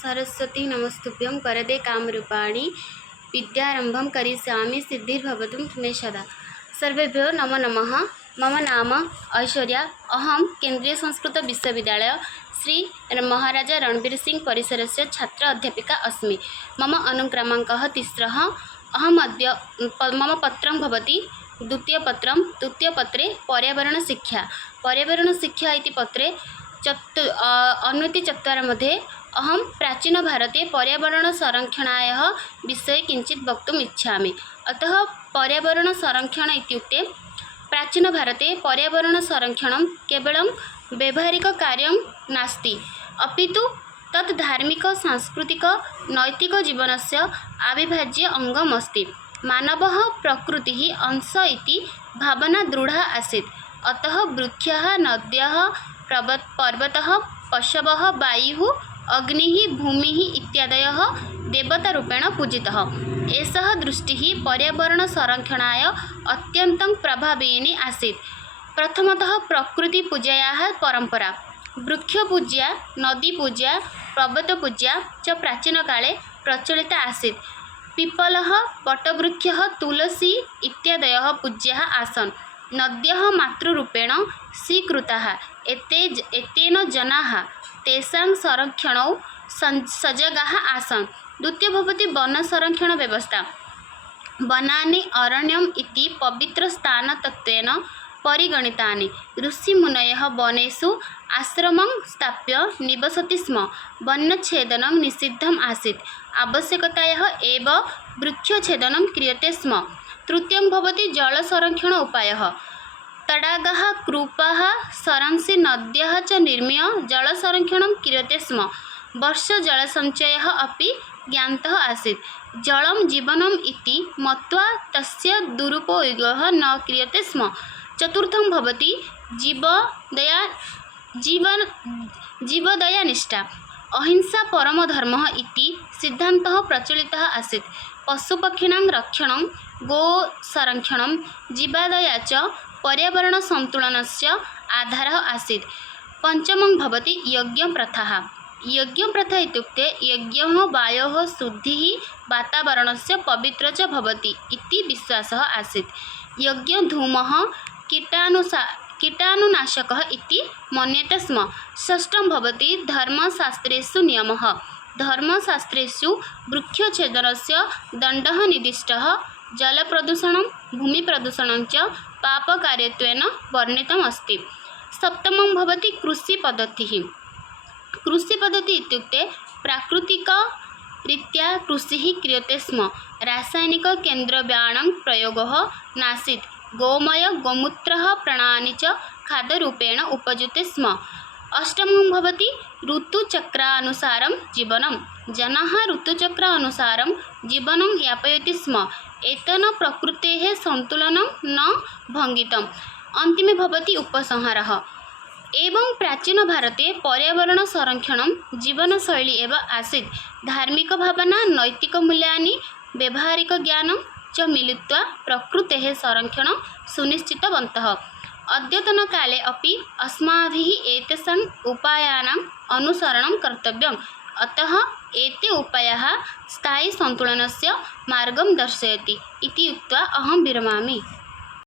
सरस्वती नमस्तुभ्यं वरदे कामरूपाणि विद्यारंभं करिष्यामि सिद्धिर्भवतु मे सदा। सर्वेभ्यो नमो नमः। मम नाम ऐश्वर्या। अहं केन्द्रीय संस्कृत विश्वविद्यालय श्री महाराजा रणवीर सिंह परिसरस्य छात्र अध्यापिका अस्मि। मम अनुक्रमाङ्कः 3। अहमद्य मम पत्रं भवति द्वितीयपत्रे पर्यावरण शिक्षा इति पत्रे अन्वति 4 मध्ये अहं प्राचीन भारते पर्यावरण संरक्षणाय विषये किञ्चित् वक्तुम् इच्छामि। अतः पर्यावरण संरक्षण इत्युक्ते प्राचीन भारते पर्यावरण संरक्षणं केवलं व्यावहारिक कार्यं नास्ति, अपितु तत् धार्मिक सांस्कृतिक नैतिक जीवनस्य अविभाज्य अंगमस्ति। मानवः प्रकृतिः अंश इति भावना दृढा आसीत्। अतः वृक्षः, नद्यः, पर्वतः, पशवः, वायुः, अग्निः, भूमिः इत्यादयः देवतारूपेण पूजितः। एषः दृष्टिः पर्यावरण संरक्षणाय अत्यन्तं प्रभाविनी आसीत्। प्रथमतः प्रकृतिपूजायाः परम्परा। वृक्षपूजा, नदीपूजा, पर्वतपूजा च प्राचीनकाले प्रचलिता आसीत्। पिप्पलः, वटवृक्षः, तुलसी इत्यादयः पूज्याः आसन्। नद्यः मातृरूपेण स्वीकृताः। एतेन जनाः तेषां संरक्षणौ सजगाः आसन्। द्वितीय भवति वन संरक्षण व्यवस्था। वनानि अरण्यम् इति पवित्रस्थानतत्त्वेन परिगणितानि। ऋषिमुनयः वनेषु आश्रमं स्थाप्य निवसति स्म। वनच्छेदनं निषिद्धम् आसीत्। आवश्यकतायाः एव वृक्षच्छेदनं क्रियते स्म। तृतीयं भवति जलसंरक्षण उपायः। तडागाः, कूपाः, सरांसि, नद्यः च निर्मीय जलसंरक्षणं क्रियते स्म। वर्षजलसञ्चयः अपि ज्ञातः आसीत्। जलं जीवनम् इति मत्वा तस्य दुरुपयोगः न क्रियते स्म। चतुर्थं भवति जीवदयानिष्ठा। अहिंसा परमधर्मः इति सिद्धान्तः प्रचलितः आसीत्। पशुपक्षिणां रक्षणं, गोसंरक्षणं, जीवदया च पर्यावरण सन्तुलनस्य आधारः आसीत्। पञ्चमं भवति यज्ञप्रथाः। यज्ञप्रथा इत्युक्ते यज्ञः वायोः शुद्धिः, वातावरणस्य पवित्र च भवति इति विश्वासः आसीत्। यज्ञधूमः कीटाणुनाशकः इति मन्यते स्म। षष्ठं भवति धर्मशास्त्रेषु नियमः। धर्मशास्त्रेषु वृक्षच्छेदनस्य दण्डः निर्दिष्टः। जलप्रदूषणं, भूमिप्रदूषणं च पापकार्यत्वेन वर्णितम् अस्ति। सप्तमं भवति कृषिपद्धतिः। कृषिपद्धतिः इत्युक्ते प्राकृतिकरीत्या कृषिः क्रियते स्म। रासायनिककेन्द्रव्याणां प्रयोगः नासीत्। गोमय, गोमूत्रः, प्राणानि च खाद्यरूपेण उपयुज्यते स्म। अष्टमं भवति ऋतुचक्रानुसारं जीवनं। जनाः ऋतुचक्रानुसारं जीवनं यापयति स्म। एतेन प्रकृतेः सन्तुलनं न भङ्गितम्। अन्तिमे भवति उपसंहारः। एवं प्राचीनभारते पर्यावरण संरक्षणं जीवनशैली एव आसीत्। धार्मिकभावना, नैतिकमूल्यानि, व्यावहारिकज्ञानं च मिलित्वा प्रकृतेः संरक्षणं सुनिश्चितवन्तः। अद्यतनकाले अपि अस्माभिः एतेषाम् उपायानाम् अनुसरणं कर्तव्यम्। अतः एते उपायाः स्थायी सन्तुलनस्य मार्गं दर्शयति इति उक्त्वा अहं विरमामि।